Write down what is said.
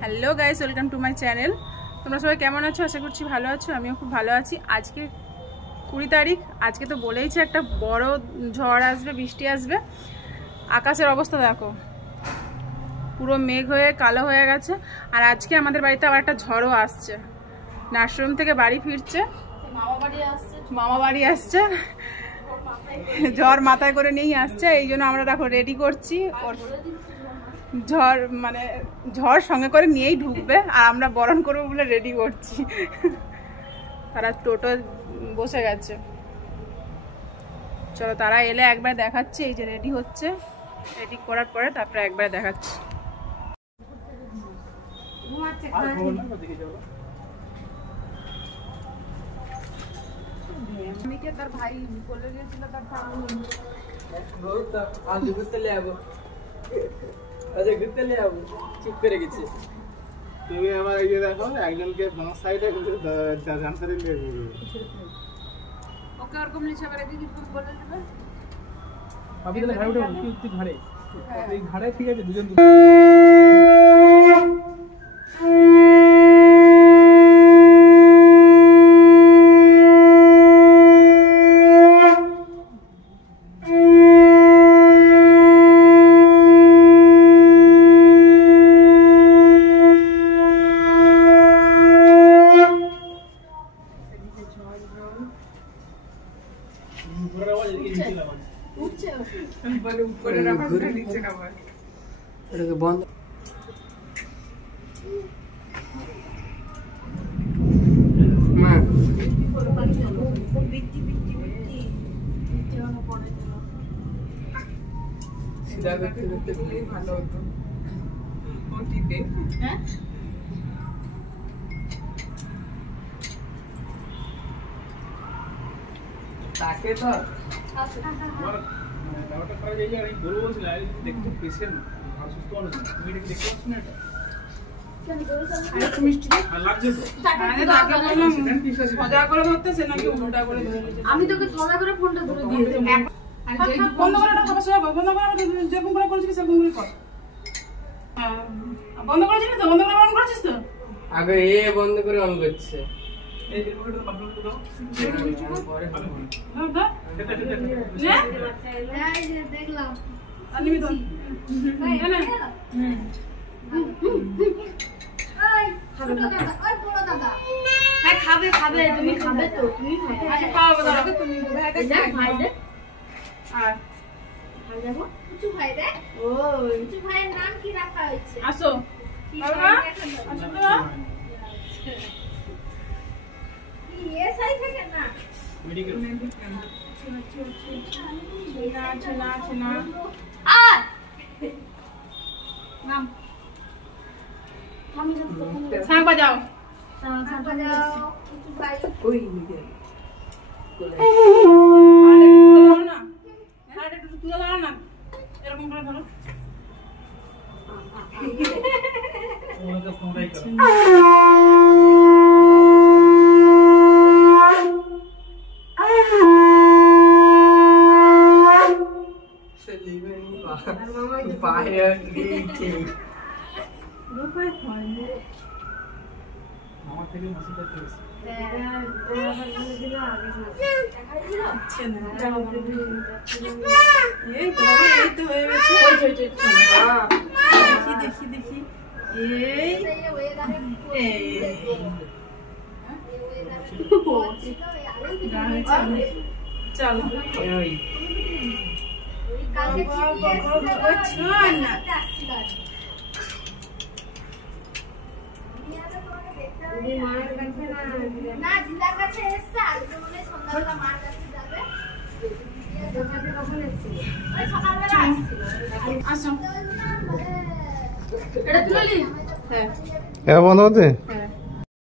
Hello guys, welcome to my channel. তোমরা সবাই কেমন আছো? আশা করছি ভালো আছো। আমিও খুব ভালো আছি। আজকে 20 তারিখ। আজকে তো বলেইছে একটা বড় ঝড় আসবে, বৃষ্টি আসবে। আকাশের অবস্থা দেখো, পুরো মেঘ হয়ে কালো হয়ে গেছে। আর আজকে আমাদের বাড়িতে আবার একটা ঝড়ও আসছে। নার্সিংহোম থেকে বাড়ি ফিরছে, মামা বাড়ি আসছে, ঝড় মাথায় করে নিয়েই আসছে। এই জন্য আমরা দেখো রেডি করছি। ঝড় সঙ্গে করে নিয়েই ঢুকবে, আর আমরা বরণ করবো বলে রেডি করছি। তারা টোটো বসে গেছে। চলো, তারা এলে একবার দেখাচ্ছি। এই যে রেডি হচ্ছে, রেডি করার পরে তারপরে একবার দেখাচ্ছি। তার ভাই বলে গিয়েছিল তার ঘুরতে যাবো, চুপ করে গেছি। তুমি আমার ইয়ে দেখো, একজনকে বাঁ সাইডে ডান সাইডে নিয়ে ওকে ওরকম নিচে করে দিই, তুমি বলে দেবে। আপনি তাহলে ঘাড়ে উঠে তুই ঘাড়ে, এই ঘাড়ে ঠিক আছে দুজন। বন্ধ ভালো হতো। হ্যাঁ, তাকে তো আমি তোকে ছড়া করে ফোনটা ধরে দিয়েছি। বন্ধ করে খাবার সময় বন্ধ করে যেরকম করে করেছিস সেরকম করে কর। বন্ধ করেছিস তো? বন্ধ করে অন করেছিস তো? আগে এ বন্ধ করে অন করছে। দেখলাম খাবে খাবে, তুমি খাবে তো? তুমি খাবে ভাইয়ের নাম কি রাখা হয়েছে? আসো বাজাও তুলে দাও না, এরকম করে ধরো। আমার থেকে মাসিটা করেছে। এই তো হয়ে গেছে। দেখি দেখি চলো বন্ধ করতে